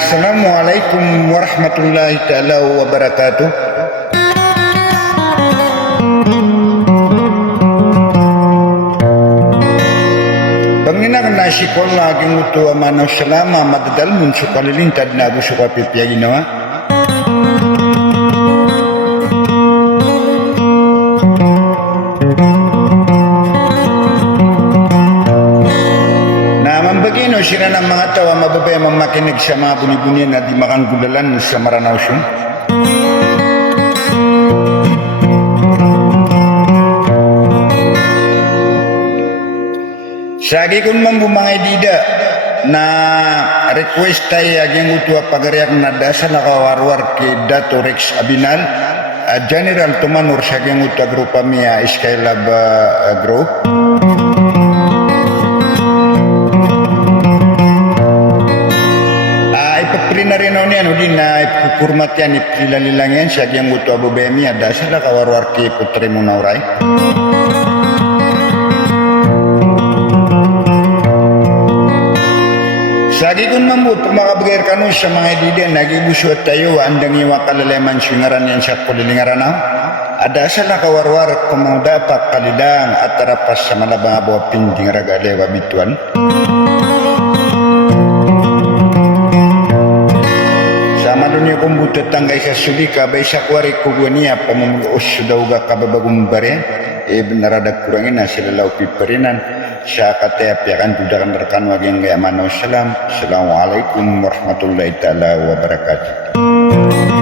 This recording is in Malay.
Assalamualaikum warahmatullahi taala wabarakatuh. Panginang nasikol laging uto amanaw salama madadal mun sukalilintad na gusto ka pipiyagi nawa. Bagino sila ng mga tawa mababay makinig sa mga buni-buni na di makanggulalan sa Maranao siya. Sagi kung mambumangay dida na request tayo aging utuwa pagariak na dasa nakawarwar kay Dato Rex Abinal General Tumanur sa aging utuwa grupa miya Skylab Group. Na rin din na ipupurmat yan ipilalilang yan siya yung uto abubemi ada sila kawarwar ki putri mo na uray sagi kung mamut makabagir ka nun sa mga ididen nagibuswat tayo andang iwa kalaleman singaran yan sa kulilingaran ada sila kawarwar kumaudapak kalilang at tarapas sa malabang abo pinding ragalewa bituan dunia kumbuta tanggay sa sulika bay sa kwari kugwaniya pamumulos daw ga kababagong bare benaradag kurangin na sila lau piperinan sa kateapyakan tudakan rekan waging gaya manaw salam. Assalamualaikum warahmatullahi taala wabarakatuh.